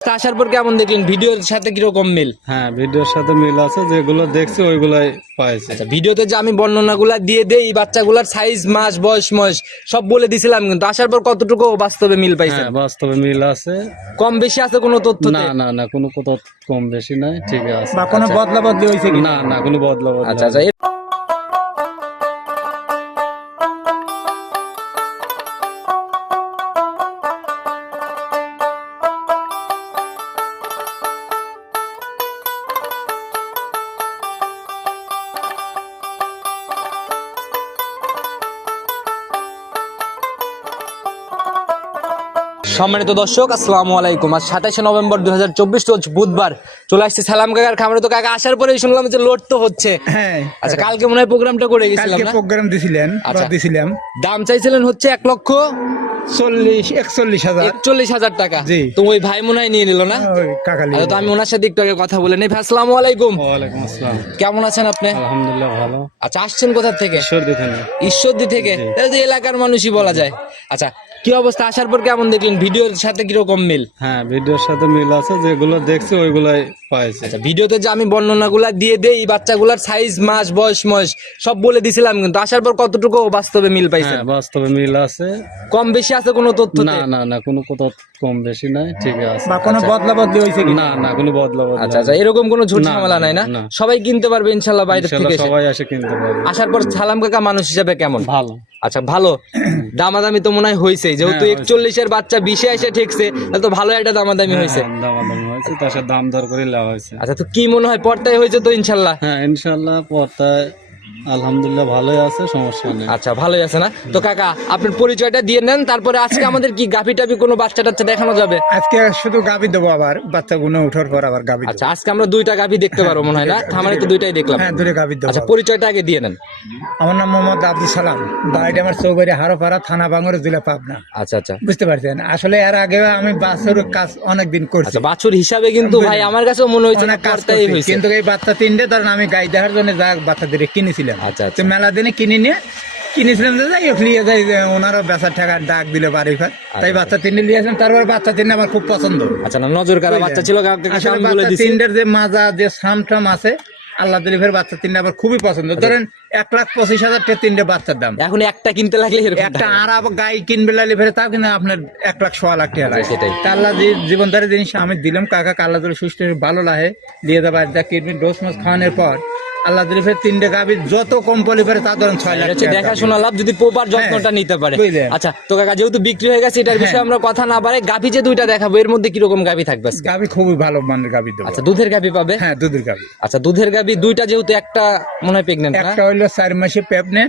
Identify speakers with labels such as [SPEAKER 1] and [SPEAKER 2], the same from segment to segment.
[SPEAKER 1] তা আসার পর কেমন দেখলেন? ভিডিওর সাথে কীরকম মিল?
[SPEAKER 2] হ্যাঁ ভিডিওর সাথে মিল আছে যেগুলো দেখছি ওইগুলাই পাইছি।
[SPEAKER 1] আচ্ছা ভিডিওতে যে আমি বর্ণনাগুলা দিয়ে দেই বাচ্চাগুলার সাইজ মাস বয়স ময়স সব বলে দিছিলাম কিন্তু আসার পর কতটুকু বাস্তবে মিল পাইছেন?
[SPEAKER 2] হ্যাঁ বাস্তবে মিল আছে।
[SPEAKER 1] কম বেশি আছে কোনো তথ্য
[SPEAKER 2] না না না কোনো কোথাও কম বেশি নাই ঠিক আছে।
[SPEAKER 3] বা কোনো বদলা বদলি হয়েছে
[SPEAKER 2] না না কোনো বদলা বদলা
[SPEAKER 1] আচ্ছা আচ্ছা সম্মানিত দর্শক আসসালামু আলাইকুম। আজ সাতাশে নভেম্বর দুই হাজার রোজ বুধবার চলে আসছে সালাম কাকার খামারে। তো কাকা আসার পরেই শুনলাম যে লোড তো হচ্ছে।
[SPEAKER 3] হ্যাঁ
[SPEAKER 1] আচ্ছা কালকে মনে হয় প্রোগ্রামটা করে গেছিলাম না?
[SPEAKER 3] প্রোগ্রাম দিছিলেন
[SPEAKER 1] আচ্ছা।
[SPEAKER 3] দিছিলাম।
[SPEAKER 1] দাম চাইছিলেন হচ্ছে এক লক্ষ
[SPEAKER 3] চল্লিশ একচল্লিশ হাজার।
[SPEAKER 1] একচল্লিশ হাজার টাকা।
[SPEAKER 3] জি।
[SPEAKER 1] তো ওই ভাই মনে হয় নিয়ে নিল না?
[SPEAKER 3] কাকালি
[SPEAKER 1] আচ্ছা, তো আমি ওনার সাথে একটু আগে কথা বলে নেই। ভাই আসসালামু আলাইকুম।
[SPEAKER 2] ওয়ালাইকুম আসসালাম।
[SPEAKER 1] কেমন আছেন আপনি?
[SPEAKER 2] আলহামদুলিল্লাহ ভালো।
[SPEAKER 1] আচ্ছা আসছেন কোথা থেকে? ঈশ্বরদী থেকে। তাহলে এলাকার মানুষই বলা যায়। আচ্ছা কি অবস্থা? আসার পর কেমন দেখলেন? ভিডিওর সাথে কীরকম মিল?
[SPEAKER 2] হ্যাঁ ভিডিওর সাথে মিল আছে যেগুলো দেখছি ওইগুলাই পাইছি।
[SPEAKER 1] আচ্ছা ভিডিওতে যে আমি বর্ণনাগুলা দিয়ে দেই এই বাচ্চাগুলার সাইজ মাস বয়স ময়স সব বলে দিছিলাম কিন্তু আসার পর কতটুকু বাস্তবে মিল পাইছেন?
[SPEAKER 2] হ্যাঁ বাস্তবে মিল আছে।
[SPEAKER 1] কম বেশি আছে কোনো তথ্য
[SPEAKER 2] না না না কোনো কোথাও কম বেশি নাই ঠিক আছে।
[SPEAKER 3] বা কোনো বদলা বদলি হয়েছে কি
[SPEAKER 2] না না কোনো বদলা বদলা
[SPEAKER 1] আচ্ছা আচ্ছা এরকম কোনো ঝুট ঝামেলা নাই না। সবাই কিনতে পারবে ইনশাল্লাহ বাইরে থেকে
[SPEAKER 2] সবাই এসে কিনতে পারবে।
[SPEAKER 1] আসার পর সালাম কাকা মানুষ হিসাবে কেমন?
[SPEAKER 2] ভালো।
[SPEAKER 1] আচ্ছা ভালো। দামাদামি তো মনে হয় হয়েছে যেহেতু
[SPEAKER 2] হ্যাঁ,
[SPEAKER 1] একচল্লিশের বাচ্চা বিশে এসে ঠেকছে তাহলে তো ভালো একটা দামাদামি হয়েছে
[SPEAKER 2] হ্যাঁ, দামাদামি হয়েছে তার সাথে দাম দর করে হয়েছে
[SPEAKER 1] আচ্ছা তো কি মনে হয় পর্দায় হয়েছে তো ইনশাল্লাহ?
[SPEAKER 2] হ্যাঁ ইনশাল্লাহ পর্দায় আলহামদুলিল্লাহ ভালোই আছে সমস্যা নেই।
[SPEAKER 1] আচ্ছা ভালোই আছে না? তো কাকা আপনার পরিচয়টা দিয়ে নেন তারপরে আজকে আমাদের কি গাভি টাভি কোনো বাচ্চা টাচ্চা দেখানো যাবে?
[SPEAKER 3] আজকে শুধু গাবি দেবো আবার বাচ্চা গুলো উঠার পর আবার গাবি
[SPEAKER 1] আচ্ছা আজকে আমরা দুইটা গাভি দেখতে পারব মনে হয় না? খামারে তো দুইটাই দেখলাম।
[SPEAKER 3] হ্যাঁ দূরে গাবি দেবো।
[SPEAKER 1] আচ্ছা পরিচয়টা আগে দিয়ে নেন।
[SPEAKER 3] আমার নাম মোহাম্মদ আব্দুল সালাম বাড়িটা আমার চৌবাড়ি হারোপাড়া থানা বাঙ্গর জেলা পাবনা।
[SPEAKER 1] আচ্ছা আচ্ছা।
[SPEAKER 3] বুঝতে পারছেন? আসলে এর আগে আমি বাচ্চার কাজ অনেক দিন করছি।
[SPEAKER 1] আচ্ছা বাছুর হিসাবে কিন্তু ভাই আমার কাছেও মনে হয়েছে না
[SPEAKER 3] অনেক কাজ
[SPEAKER 1] পর্দাই
[SPEAKER 3] করছি।
[SPEAKER 1] হয়েছে।
[SPEAKER 3] কিন্তু এই বাচ্চা তিনটে ধরেন আমি গাই দেখার জন্য যা বাচ্চাদের কিনেছিলাম
[SPEAKER 1] আচ্ছা, আচ্ছা।
[SPEAKER 3] তো মেলা দিনে কিনে নিয়ে কিনেছিলাম যে যাই হোক নিয়ে যাই ওনারও বেচার টাকার ডাক দিলে বাড়ি ঘর তাই বাচ্চা তিনটে নিয়ে আসলাম তারপর বাচ্চা তিনটে আমার খুব পছন্দ।
[SPEAKER 1] আচ্ছা না নজর কারা বাচ্চা ছিল
[SPEAKER 3] তিনটের যে মাজা যে সামটাম আছে আল্লাহ দিলিফের বাচ্চা তিনটে আমার খুবই পছন্দ।
[SPEAKER 1] আচ্ছা।
[SPEAKER 3] ধরেন এক লাখ পঁচিশ হাজার টাকা তিনটে বাচ্চার দাম।
[SPEAKER 1] এখন একটা কিনতে লাগলে
[SPEAKER 3] একটা আর গাই কিনবে লালি ফেরে তাও কিন্তু আপনার এক লাখ সোয়া লাখ টাকা লাগে।
[SPEAKER 1] সেটাই।
[SPEAKER 3] আল্লাহ যে জীবনদারি জিনিস আমি দিলাম কাকা কাল্লা ধরে সুস্থ ভালো লাগে। দিয়ে দেবার যা কিডনি ডোজ খাওয়ানোর পর আল্লাহ তিনটে গাভী যত কম পলি পারে তা ধরেন ছয় লাখ
[SPEAKER 1] হচ্ছে দেখাশোনা লাভ যদি প্রপার যত্নটা নিতে পারে। আচ্ছা তো কাকা যেহেতু বিক্রি হয়ে গেছে এটার বিষয়ে আমরা কথা না পারে গাভী যে দুইটা দেখাবো এর মধ্যে কীরকম গাভী থাকবে
[SPEAKER 3] গাভী খুবই ভালো মানের গাভী দেবো।
[SPEAKER 1] আচ্ছা দুধের গাভী পাবে?
[SPEAKER 3] হ্যাঁ দুধের গাভী।
[SPEAKER 1] আচ্ছা দুধের গাভী দুইটা যেহেতু একটা মনে হয় প্রেগনেন্ট
[SPEAKER 3] একটা হইল চার মাসে পেপনে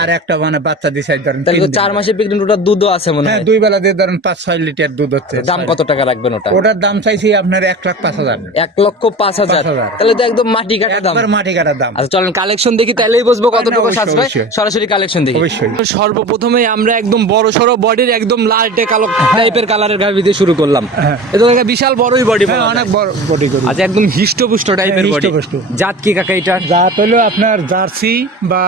[SPEAKER 3] আর একটা মানে বাচ্চা দিছে ধরেন
[SPEAKER 1] আচ্ছা। তাহলে চার প্রেগনেন্ট ওটা দুধও আছে মনে
[SPEAKER 3] হ্যাঁ
[SPEAKER 1] হয়?
[SPEAKER 3] দুই বেলা দিয়ে ধরেন পাঁচ ছয় লিটার দুধ হচ্ছে।
[SPEAKER 1] দাম কত টাকা রাখবেন ওটা?
[SPEAKER 3] ওটার দাম চাইছি আপনার এক লাখ পাঁচ হাজার।
[SPEAKER 1] এক লক্ষ পাঁচ হাজার। তাহলে তো একদম মাটি কাটা দাম।
[SPEAKER 3] মাটি কাটার দাম।
[SPEAKER 1] আচ্ছা চলেন কালেকশন দেখি তাহলেই বুঝব
[SPEAKER 3] অবশ্যই,
[SPEAKER 1] সাশ্রয় সরাসরি কালেকশন দেখি। সর্বপ্রথমে আমরা একদম বড় সড়ো বডির একদম লালটে কালো টাইপের কালারের গাভি দিয়ে শুরু করলাম।
[SPEAKER 3] হ্যাঁ।
[SPEAKER 1] এটা একটা বিশাল বড়ই বডি
[SPEAKER 3] হ্যাঁ, অনেক বড় বডি করি
[SPEAKER 1] আচ্ছা একদম হিষ্টপুষ্ট টাইপের বডি। জাত কি কাকা এটা
[SPEAKER 3] জাত হলো আপনার জার্সি বা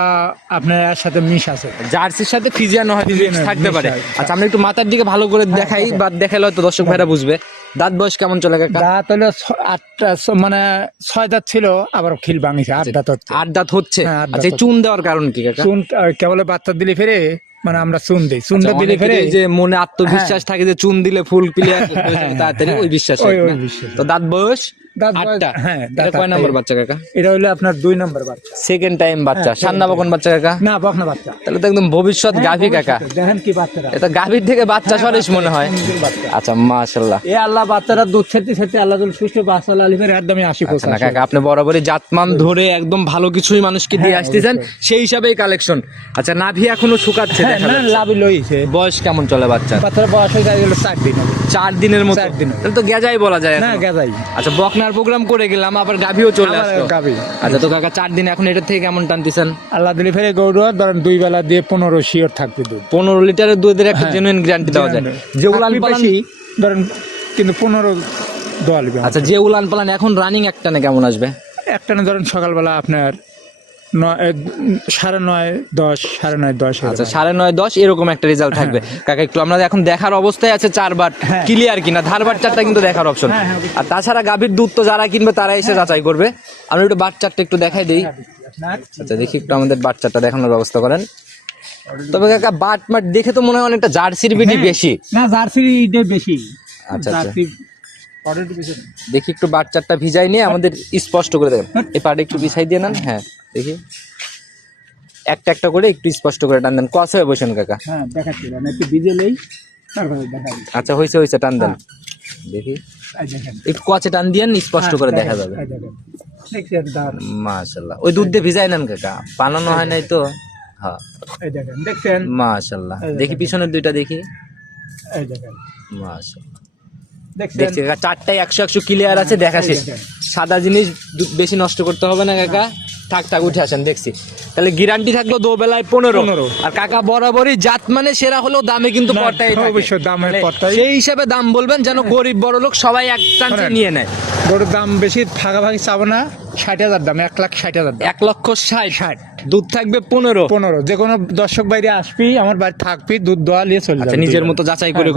[SPEAKER 3] আপনার সাথে মিশ আছে।
[SPEAKER 1] জার্সির সাথে ফিজিয়ান হয়
[SPEAKER 3] হয়,
[SPEAKER 1] থাকতে পারে। আচ্ছা আমরা একটু মাথার দিকে ভালো করে দেখাই বা দেখাইলে হয়তো দর্শক ভাইরা বুঝবে। দাঁত বয়স কেমন চলে কাকা?
[SPEAKER 3] দাঁত হলো আটটা মানে ছয় দাঁত ছিল আবার খিল ভাঙিছে আট দাঁত হচ্ছে।
[SPEAKER 1] আট দাঁত হচ্ছে?
[SPEAKER 3] হ্যাঁ,
[SPEAKER 1] আচ্ছা চুন দেওয়ার কারণ কি কাকা?
[SPEAKER 3] চুন কেবল বাচ্চা দিলে ফেরে মানে আমরা চুন দিই। চুনটা
[SPEAKER 1] আচ্ছা,
[SPEAKER 3] দিলে ফেরে।
[SPEAKER 1] যে মনে আত্মবিশ্বাস থাকে যে চুন দিলে ফুল ক্লিয়ার তাড়াতাড়ি ওই হয়
[SPEAKER 3] ওই? বিশ্বাস।
[SPEAKER 1] তো দাঁত বয়স- আটটা।
[SPEAKER 3] হ্যাঁ,
[SPEAKER 1] এটা কয়
[SPEAKER 3] আটটাই।
[SPEAKER 1] বাচ্চা কাকা?
[SPEAKER 3] এটা হলো আপনার দুই নম্বর বাচ্চা।
[SPEAKER 1] সেকেন্ড টাইম বাচ্চা।
[SPEAKER 3] হ্যাঁ,
[SPEAKER 1] সান্না বকন বাচ্চা কাকা?
[SPEAKER 3] না বকনা বাচ্চা।
[SPEAKER 1] তাহলে তো একদম ভবিষ্যৎ গাভী কাকা।
[SPEAKER 3] দেখেন কি বাচ্চারা।
[SPEAKER 1] এটা গাভীর থেকে বাচ্চা সরিস মনে হয়। আচ্ছা মাশাল্লাহ
[SPEAKER 3] এ আল্লাহ বাচ্চারা দুধ ছাড়তে ছাড়তে আল্লাহ তুল সুস্থ বাচ্চা লালিফের একদমই আশি
[SPEAKER 1] আচ্ছা কাকা আপনি বরাবরই জাতমান ধরে একদম ভালো কিছুই মানুষকে দিয়ে
[SPEAKER 3] হ্যাঁ,
[SPEAKER 1] আসতেছেন সেই হিসাবেই কালেকশন আচ্ছা নাভি এখনও শুকাচ্ছে
[SPEAKER 3] হ্যাঁ না। লাভ লইছে
[SPEAKER 1] বয়স কেমন চলে বাচ্চা
[SPEAKER 3] বাচ্চার বয়স হয়ে গেলো চার দিন।
[SPEAKER 1] চার দিনের মতো। তাহলে তো গেজাই বলা যায়
[SPEAKER 3] না। গেজাই।
[SPEAKER 1] আচ্ছা বকনার প্রোগ্রাম করে গেলাম আবার গাভিও চলে আসলো।
[SPEAKER 3] গাভি।
[SPEAKER 1] আচ্ছা তো কাকা চার দিন এখন এটা থেকে কেমন টানতেছেন?
[SPEAKER 3] আল্লাহ দিলে ফেরে গৌর ধরেন দুই বেলা দিয়ে পনেরো শিওর থাকবে দুধ।
[SPEAKER 1] পনেরো লিটারের দুধের একটা। জেনুইন গ্যারান্টি দেওয়া যায়। যেগুলো
[SPEAKER 3] আমি
[SPEAKER 1] পালান
[SPEAKER 3] ধরেন কিন্তু পনেরো দোয়ালিবে
[SPEAKER 1] আচ্ছা যে উলান পালান এখন রানিং একটা না কেমন আসবে?
[SPEAKER 3] একটা না ধরেন সকালবেলা আপনার সাড়ে নয় দশ সাড়ে নয় দশ
[SPEAKER 1] আচ্ছা সাড়ে নয় দশ এরকম একটা রেজাল্ট থাকবে। কাকা একটু আমরা এখন দেখার অবস্থায় আছে চারবার
[SPEAKER 3] হ্যাঁ।
[SPEAKER 1] ক্লিয়ার কিনা? ধারবার চারটা কিন্তু দেখার অপশন
[SPEAKER 3] হ্যাঁ, হ্যাঁ,
[SPEAKER 1] আর তাছাড়া গাভীর দুধ তো যারা কিনবে তারা এসে যাচাই করবে। আমরা একটু বাট চারটা একটু দেখাই দিই। আচ্ছা দেখি একটু আমাদের বাট চারটা দেখানোর ব্যবস্থা করেন। তবে কাকা বাট মাট দেখে তো মনে হয় অনেকটা জার্সির
[SPEAKER 3] হ্যাঁ।
[SPEAKER 1] বেশি।
[SPEAKER 3] না জার্সি বেশি।
[SPEAKER 1] আচ্ছা, আচ্ছা। দেখি একটু বাট চারটা ভিজাই নিয়ে আমাদের স্পষ্ট করে দেবেন এই পাটে একটু বিছাই দিয়ে নেন হ্যাঁ দেখি। একটা একটা করে একটু স্পষ্ট করে টান দেন। কস হয়ে বসেন কাকা।
[SPEAKER 3] হ্যাঁ দেখাচ্ছি একটু বিজেলেই
[SPEAKER 1] আচ্ছা হয়েছে হয়েছে টান দেন। দেখি। একটু কচে টান দিয়েন স্পষ্ট করে
[SPEAKER 3] হ্যাঁ,
[SPEAKER 1] দেখা যাবে। মাশাল্লাহ ওই দুধ দিয়ে ভিজাই নেন কাকা। বানানো হয় নাই তো। হ্যাঁ।
[SPEAKER 3] দেখেন
[SPEAKER 1] মাশাল্লাহ দেখি পিছনের দুইটা দেখি। মাশাল্লাহ
[SPEAKER 3] দেখছেন?
[SPEAKER 1] দেখছি চারটায় একশো একশো ক্লিয়ার আছে দেখা শেষ। সাদা জিনিস বেশি নষ্ট করতে হবে না কাকা। থাক থাক উঠে আসেন দেখছি। তাহলে গ্যারান্টি থাকল দো বেলায়
[SPEAKER 3] পনেরো।
[SPEAKER 1] আর কাকা বরাবরই জাত মানে সেরা দামে কিন্তু।
[SPEAKER 3] অবশ্যই দামের
[SPEAKER 1] তাহলে সেই হিসাবে দাম বলবেন যেন গরিব বড় লোক সবাই এক টানতে নিয়ে নেয়।
[SPEAKER 3] গরুর দাম বেশি ভাগাভাগি চাবো না। ষাট হাজার দাম এক লাখ ষাট হাজার
[SPEAKER 1] এক লক্ষ ষাট।
[SPEAKER 3] ষাট।
[SPEAKER 1] দুধ থাকবে পনেরো।
[SPEAKER 3] পনেরো। যে কোনো দর্শক বাইরে আসবি আমার বাড়ি থাকবি দুধ দোয়া নিয়ে চলে
[SPEAKER 1] আচ্ছা
[SPEAKER 3] যাবে।
[SPEAKER 1] নিজের মতো যাচাই করে
[SPEAKER 3] হ্যাঁ,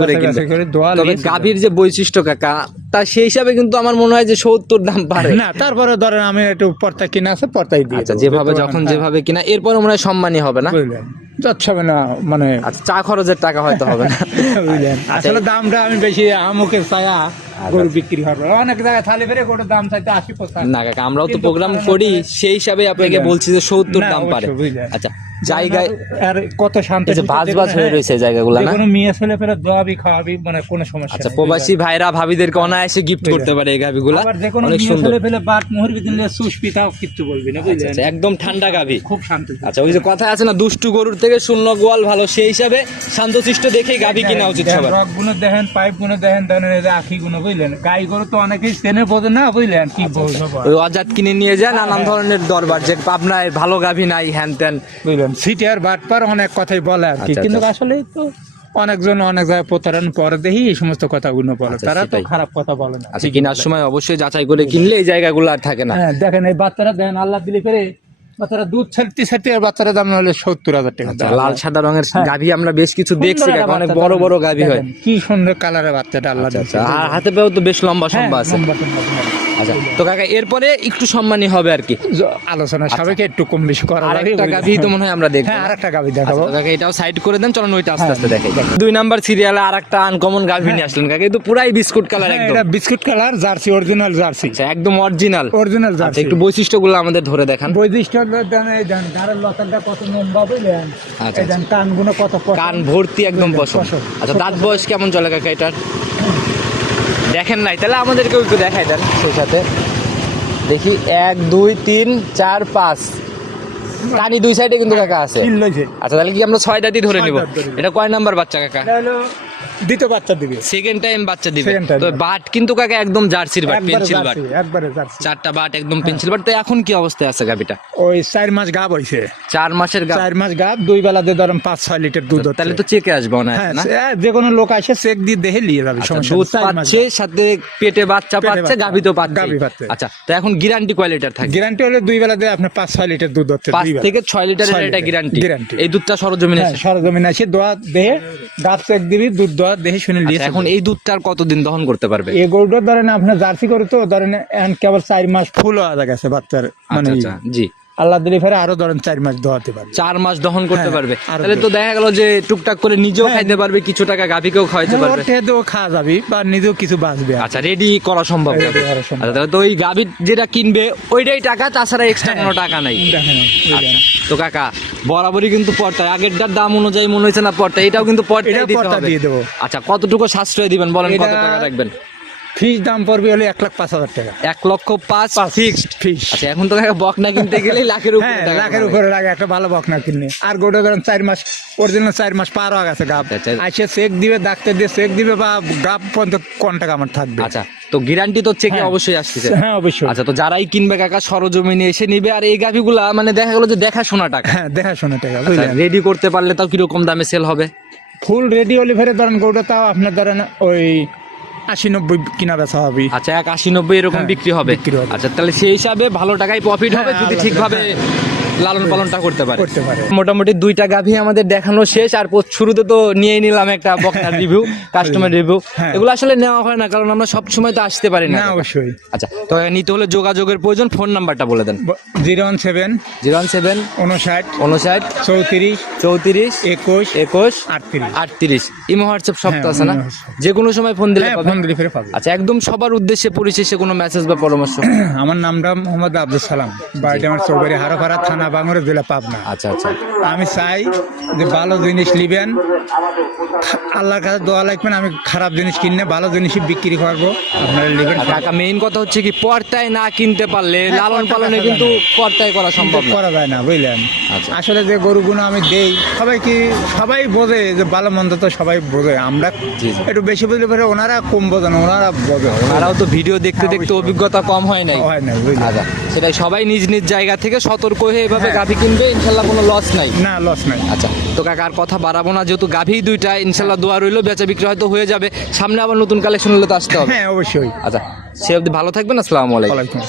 [SPEAKER 1] করে তবে গাভীর যে বৈশিষ্ট্য কাকা তা সেই হিসাবে কিন্তু আমার মনে হয় যে সত্তর দাম পারে
[SPEAKER 3] না তারপরে ধরেন আমি একটু পর্তা কিনা আছে পর্তাই দিয়ে
[SPEAKER 1] আচ্ছা যেভাবে যখন যেভাবে কিনা এরপরে মনে হয় সম্মানই হবে না?
[SPEAKER 3] যাচ্ছে না মানে
[SPEAKER 1] আচ্ছা চা খরচের টাকা হয়তো হবে না।
[SPEAKER 3] বুঝলেন।
[SPEAKER 1] আচ্ছা।
[SPEAKER 3] আসলে দামটা আমি বেশি আমুকের ছায়া। গরু বিক্রি হবে। অনেক জায়গায় থালি বেড়ে গরুর দাম চাইতে আশি পঁচাশি।
[SPEAKER 1] না কাকা আমরাও তো প্রোগ্রাম করি সেই হিসাবে আপনাকে বলছি যে সত্তর দাম পারে। আচ্ছা জায়গায়
[SPEAKER 3] আর কত শান্তি
[SPEAKER 1] যে ভাজ ভাজ হয়ে রয়েছে জায়গাগুলো না?
[SPEAKER 3] কোনো মেয়ে ছেলে ফেলে দোয়াবি খাওয়াবি মানে কোনো সমস্যা
[SPEAKER 1] আচ্ছা প্রবাসী ভাইরা ভাবিদেরকে অনায়াসে গিফট করতে পারে এই
[SPEAKER 3] আবার যে কোনো মেয়ে ছেলে ফেলে বাট মুহুর্বি দিলে সুসপি তাও কিচ্ছু বলবি না
[SPEAKER 1] আচ্ছা,
[SPEAKER 3] বুঝলেন
[SPEAKER 1] আচ্ছা, একদম ঠান্ডা গাভি
[SPEAKER 3] খুব শান্তি
[SPEAKER 1] আচ্ছা ওই যে কথা আছে না দুষ্টু গরুর থেকে শূন্য গোয়াল ভালো সেই হিসাবে শান্তশিষ্ট দেখেই গাভি কিনা উচিত সবার।
[SPEAKER 3] রকগুলো দেখেন পাইপগুলো দেখেন দেখেন এই যে আখি গুলো বুঝলেন? গাই গরু তো অনেকেই চেনে বোঝে না বুঝলেন? কি বলব
[SPEAKER 1] ওই অজাত কিনে নিয়ে যায় নানান ধরনের দরবার যে পাবনায় ভালো গাভি নাই হ্যান ত্যান।
[SPEAKER 3] বুঝলেন? সিটিআর বাটপার অনেক কথাই বলে আর কি।
[SPEAKER 1] আচ্ছা,
[SPEAKER 3] কিন্তু
[SPEAKER 1] আচ্ছা।
[SPEAKER 3] আসলে তো অনেকজন অনেক জায়গায় প্রতারণ পরে দেখি এই সমস্ত কথাগুলো বলে।
[SPEAKER 1] আচ্ছা,
[SPEAKER 3] তারা তো খারাপ কথা বলে না।
[SPEAKER 1] আচ্ছা কেনার সময় অবশ্যই যাচাই করে কিনলে এই জায়গাগুলো আর থাকে না।
[SPEAKER 3] হ্যাঁ দেখেন এই বাচ্চারা দেখেন আল্লাহ দিলি করে বাচ্চারা দুধ ছাড়তে ছাড়তে আর বাচ্চারা দাম হলে সত্তর হাজার টাকা।
[SPEAKER 1] আচ্ছা, লাল সাদা রঙের গাভী আমরা বেশ কিছু দেখছি অনেক বড় বড় গাভী হয়।
[SPEAKER 3] কি সুন্দর কালারের বাচ্চাটা আল্লাহ
[SPEAKER 1] আচ্ছা। আচ্ছা আর হাতে পেয়েও তো বেশ লম্বা
[SPEAKER 3] সম্বা
[SPEAKER 1] সম্ভব আছে। আচ্ছা তো কাকা এরপরে একটু সম্মানী হবে আর কি।
[SPEAKER 3] আলোচনা সবাইকে একটু কম বেশি করা
[SPEAKER 1] আর
[SPEAKER 3] লাগে,
[SPEAKER 1] একটা
[SPEAKER 3] বুঝলেন?
[SPEAKER 1] গাভি তো মনে হয় আমরা দেখব।
[SPEAKER 3] হ্যাঁ আরেকটা গাভি দেখাবো।
[SPEAKER 1] আচ্ছা, কাকা এটাও সাইড করে দেন চলুন ওইটা আস্তে
[SPEAKER 3] হ্যাঁ,
[SPEAKER 1] আস্তে দেখাই। দুই নাম্বার সিরিয়ালে আর একটা আনকমন গাভি নিয়ে আসলেন কাকা কিন্তু পুরাই বিস্কুট কালার
[SPEAKER 3] হ্যাঁ,
[SPEAKER 1] একদম।
[SPEAKER 3] এটা biscuit colour jersey original jersey.
[SPEAKER 1] আচ্ছা একদম অরিজিনাল
[SPEAKER 3] অরিজিনাল
[SPEAKER 1] আচ্ছা
[SPEAKER 3] জার্সি।
[SPEAKER 1] একটু বৈশিষ্ট্যগুলো আমাদের ধরে দেখান।
[SPEAKER 3] বৈশিষ্ট্য দেন এই দেন ধারের লতাটা কত লম্বা বুঝলেন?
[SPEAKER 1] আচ্ছা,
[SPEAKER 3] কানগুলো কত
[SPEAKER 1] কান ভর্তি একদম
[SPEAKER 3] পশম।
[SPEAKER 1] আচ্ছা দাঁত বয়স কেমন চলে কাকা এটার? দেখেন নাই তাহলে আমাদেরকেও একটু দেখাই দেন। সেই সাথে। দেখি এক দুই তিন চার পাঁচ। কানি দুই সাইডে কিন্তু কাকা আছে। আচ্ছা তাহলে কি আমরা ছয় দাঁতই ধরে নিব। এটা কয় নাম্বার বাচ্চা কাকা?
[SPEAKER 3] দ্বিতীয় বাচ্চা দিবে।
[SPEAKER 1] সেকেন্ড টাইম বাচ্চা দিবে। তো বাট কিন্তু কাকা একদম জার্সির বাট পেন্সিল বাট।
[SPEAKER 3] একবারে জার্সি।
[SPEAKER 1] চারটা বাট একদম পেন্সিল বাট। তো এখন কি অবস্থায় আছে গাবিটা?
[SPEAKER 3] ওই চার মাস গাব হইছে।
[SPEAKER 1] চার মাসের গা
[SPEAKER 3] চার মাস গাব দুই বেলাতে ধরেন পাঁচ ছয় লিটার দুধ
[SPEAKER 1] তাহলে তো চেকে আসবে না?
[SPEAKER 3] হ্যাঁ যে কোনো লোক আসে চেক দিয়ে দেখে নিয়ে যাবে
[SPEAKER 1] আচ্ছা। দুধ পাচ্ছে সাথে পেটে বাচ্চা পাচ্ছে গাভী তো পাচ্ছে।
[SPEAKER 3] গাভী পাচ্ছে।
[SPEAKER 1] আচ্ছা তো এখন গ্যারান্টি কয় থাকে?
[SPEAKER 3] গ্যারান্টি হলে দুই বেলাতে আপনার পাঁচ ছয় লিটার দুধ হচ্ছে
[SPEAKER 1] পাঁচ থেকে ছয় লিটারের
[SPEAKER 3] ছয়
[SPEAKER 1] এটা গ্যারান্টি। এই দুধটা সরজমিনে
[SPEAKER 3] হ্যাঁ সরজমিন আসে দোয়া দেহে চেক দিবি দুধ দেওয়া দেখে শুনে নিয়ে
[SPEAKER 1] আচ্ছা, এখন এই দুধটা আর কতদিন দহন করতে পারবে?
[SPEAKER 3] এই গরুটা ধরেন আপনার জার্সি করে তো ধরেন কেবল চার মাস ফুল হওয়া গেছে বাচ্চার মানে
[SPEAKER 1] আচ্ছা আচ্ছা জি।
[SPEAKER 3] আল্লাহ দিলি ফেরে আরও ধরেন চার মাস দোয়াতে পারবে।
[SPEAKER 1] চার মাস দহন করতে
[SPEAKER 3] হ্যাঁ,
[SPEAKER 1] পারবে। তাহলে তো দেখা গেল যে টুকটাক করে নিজেও
[SPEAKER 3] হ্যাঁ।
[SPEAKER 1] খাইতে পারবে কিছু টাকা গাভীকেও খাওয়াইতে
[SPEAKER 3] হ্যাঁ,
[SPEAKER 1] পারবে।
[SPEAKER 3] ওর খাওয়া যাবি বা নিজেও কিছু বাঁচবে
[SPEAKER 1] আচ্ছা রেডি করা সম্ভব। আচ্ছা তাহলে তো ওই গাভীর যেটা কিনবে ওইটাই টাকা তাছাড়া এক্সট্রা কোনো টাকা নাই। আচ্ছা তো কাকা বরাবরই কিন্তু পর্তা আগেরটার দাম অনুযায়ী মনে হয়েছে না পর্তা? এটাও কিন্তু পর্তা
[SPEAKER 3] দিয়ে দেবো।
[SPEAKER 1] আচ্ছা কতটুকু সাশ্রয় দিবেন? বলেন কত টাকা রাখবেন?
[SPEAKER 3] ফিস দাম পড়বে হলে এক লাখ পাঁচ হাজার টাকা।
[SPEAKER 1] এক লক্ষ পাঁচ ফিক্সড
[SPEAKER 3] ফিস
[SPEAKER 1] আচ্ছা এখন তো বকনা কিনতে গেলে লাখের উপরে
[SPEAKER 3] হ্যাঁ লাখের উপরে লাগে একটা ভালো বকনা কিনে আর গোটা ধরেন চার মাস অরিজিনাল চার মাস পার হয়ে গেছে গাপ
[SPEAKER 1] আচ্ছা।
[SPEAKER 3] চেক দিবে ডাক্তার দিয়ে চেক দিবে বা গাপ পর্যন্ত কোন টাকা আমার থাকবে।
[SPEAKER 1] আচ্ছা তো গ্যারান্টি তো চেকে
[SPEAKER 3] হ্যাঁ।
[SPEAKER 1] অবশ্যই আসতেছে।
[SPEAKER 3] হ্যাঁ অবশ্যই।
[SPEAKER 1] আচ্ছা তো যারাই কিনবে কাকা সরজমিনে এসে নিবে। আর এই গাভিগুলা মানে দেখা গেলো যে দেখাশোনা টাকা।
[SPEAKER 3] হ্যাঁ দেখাশোনা টাকা
[SPEAKER 1] রেডি করতে পারলে তাও কীরকম দামে সেল হবে?
[SPEAKER 3] ফুল রেডি হলে ফেরে ধরেন গরুটা তাও আপনার ধরেন ওই আশি নব্বই কিনা বেচা হবে।
[SPEAKER 1] আচ্ছা এক আশি নব্বই এরকম
[SPEAKER 3] হ্যাঁ,
[SPEAKER 1] বিক্রি হবে। আচ্ছা তাহলে সেই হিসাবে ভালো টাকায় প্রফিট হবে
[SPEAKER 3] হ্যাঁ,
[SPEAKER 1] যদি ঠিকভাবে লালন পালনটা করতে পারে।
[SPEAKER 3] করতে পারে।
[SPEAKER 1] মোটামুটি দুইটা গাভী আমাদের দেখানো শেষ আর শুরুতে তো নিয়েই নিলাম একটা বক্তার রিভিউ কাস্টমার রিভিউ
[SPEAKER 3] হ্যাঁ।
[SPEAKER 1] এগুলো আসলে নেওয়া হয় না কারণ আমরা সব সময় তো আসতে পারি না।
[SPEAKER 3] অবশ্যই।
[SPEAKER 1] আচ্ছা তো নিতে হলে যোগাযোগের প্রয়োজন ফোন নাম্বারটা বলে দেন।
[SPEAKER 3] Zero one seven
[SPEAKER 1] zero one seven
[SPEAKER 3] উনষাট
[SPEAKER 1] উনষাট
[SPEAKER 3] চৌত্রিশ
[SPEAKER 1] চৌত্রিশ
[SPEAKER 3] একুশ
[SPEAKER 1] একুশ
[SPEAKER 3] আটত্রিশ।
[SPEAKER 1] আটত্রিশ। ইমো হোয়াটসঅ্যাপ সব তো
[SPEAKER 3] হ্যাঁ,
[SPEAKER 1] আছে না? যে কোনো সময় ফোন দিলে
[SPEAKER 3] হ্যাঁ ফোন দিলে ফিরে পাবে
[SPEAKER 1] আচ্ছা একদম সবার উদ্দেশ্যে পরিশেষে কোনো মেসেজ বা পরামর্শ?
[SPEAKER 3] আমার নামটা মোহাম্মদ আব্দুল সালাম। বাড়িটা আমার চৌবাড়ি হারাপাড়া থানা বাংলা জেলা পাবনা
[SPEAKER 1] আচ্ছা আচ্ছা।
[SPEAKER 3] আমি চাই যে ভালো জিনিস নিবেন আল্লাহর কাছে দোয়া লাগবেন আমি খারাপ জিনিস কিনে ভালো জিনিসই বিক্রি করব আপনারা নেবেন।
[SPEAKER 1] কাকা মেইন কথা হচ্ছে কি পর্তায় না কিনতে পারলে
[SPEAKER 3] হ্যাঁ,
[SPEAKER 1] লালন পালনে কিন্তু
[SPEAKER 3] যায়
[SPEAKER 1] পর্তায় করা সম্ভব
[SPEAKER 3] করা যায় না বুঝলেন?
[SPEAKER 1] আচ্ছা।
[SPEAKER 3] আসলে যে গরুগুলো আমি দেই সবাই কি সবাই বোঝে যে ভালো মন্দ তো সবাই বোঝে আমরা। একটু বেশি বুঝলে পরে ওনারা কম বোঝেন ওনারা বোঝে।
[SPEAKER 1] ওনারাও তো ভিডিও দেখতে
[SPEAKER 3] হ্যাঁ,
[SPEAKER 1] দেখতে অভিজ্ঞতা কম হয় নাই।
[SPEAKER 3] হয় না বুঝলেন।
[SPEAKER 1] আচ্ছা সেটাই সবাই নিজ নিজ জায়গা থেকে সতর্ক হয়ে এভাবে
[SPEAKER 3] হ্যাঁ।
[SPEAKER 1] গাভী কিনবে ইনশাল্লাহ কোনো লস নাই।
[SPEAKER 3] না লস নাই।
[SPEAKER 1] আচ্ছা তো কাকার আর কথা বাড়াবো না যেহেতু গাভী দুইটা ইনশাল্লাহ দোয়া রইল বেচা বিক্রি হয়তো হয়ে যাবে। সামনে আবার নতুন কালেকশন হলে তো আসতে হবে।
[SPEAKER 3] হ্যাঁ অবশ্যই।
[SPEAKER 1] আচ্ছা সে অবধি ভালো থাকবেন আসসালামু আলাইকুম।